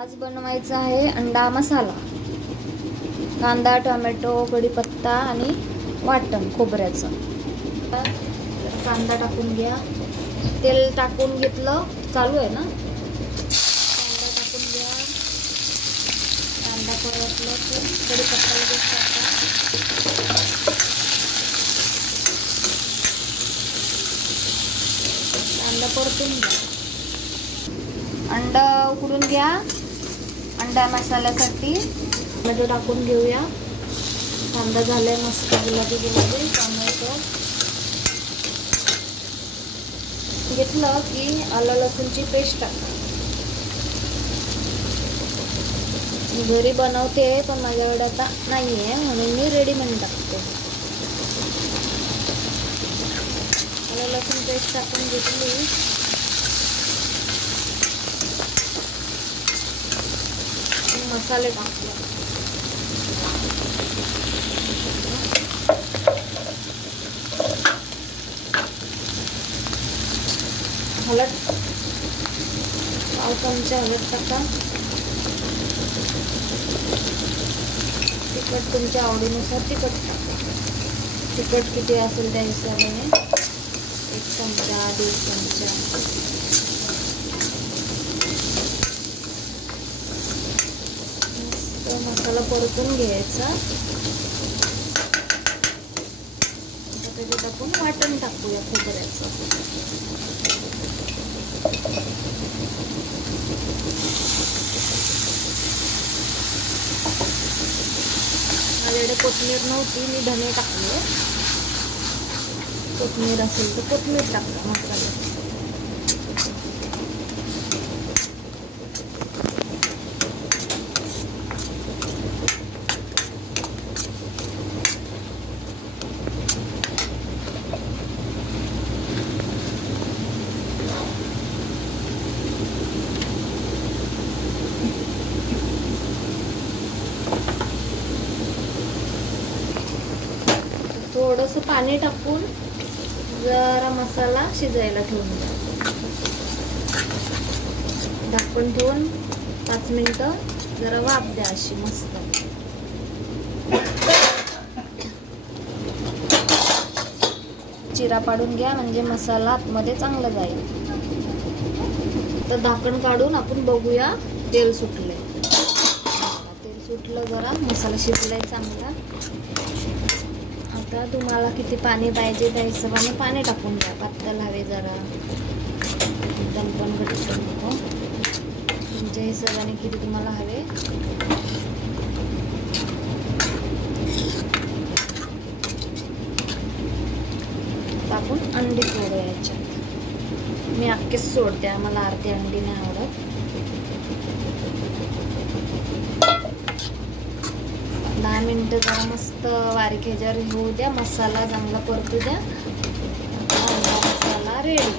आज बनवायचा आहे अंडा मसाला। कांदा, टोमॅटो, कढीपत्ता आणि वाटण खोबऱ्याचं। कांदा टाकून घ्या, तेल टाकून घेतलं, चालू आहे ना। कांदा टाकून घ्या, कांदा परतला की कढीपत्ता लगेच टाका। कांदा परतून घ्या, अंडा उकडून घ्या। अंडा मसाल्यासाठी टोमॅटो टाकून घेऊया। कांदा झालाय मस्त गुलाबी गुलाबी। टोमॅटो घेतलं की आलं लसूणची पेस्ट टाका। मी घरी बनवते पण माझ्याकडे आता नाहीये म्हणून मी रेडीमेड टाकते। आलं लसूण पेस्ट टाकून घेतली। मसाले टाकले, हळद पाव चमचा हळद टाका। तिखट तुमच्या आवडीनुसार तिखट टाका। तिखट किती असेल त्या हिशोबाने 1 चमचा 1.5 चमचा। मसाला परतून घ्यायचा। त्याच्यात आपण वाटण टाकूया खोबऱ्याचं। माझ्याकडे कोथिंबीर नव्हती, मी धने टाकले। कोथिंबीर असेल तर कोथिंबीर टाका मसाल्यात। थोडंसं पाणी टाकून जरा मसाला शिजायला ठेवून द्या। झाकण ठेवून 5 मिनिटं जरा वाफ द्या अशी मस्त। चिरा पाडून घ्या म्हणजे मसाला आतमध्ये चांगला जाईल। तर झाकण काढून आपण बघूया, तेल सुटले। तेल सुटलं, जरा मसाला शिजलाय चांगला। आता तुम्हाला किती पाणी पाहिजे त्या हिशोबाने पाणी टाकून द्या। पातळ हवे जरा, एकदम पण घट्ट नको। तुमच्या हिशोबाने किती तुम्हाला हवे। आपण अंडी सोडूया याच्यात। मी अख्खेच सोडते, मला अर्धी अंडी नाही आवडत। 10 मिनिटं जरा मस्त बारीक ह्याच्यावर होऊ द्या। मसाला चांगला परतू द्या। मसाला रेडी।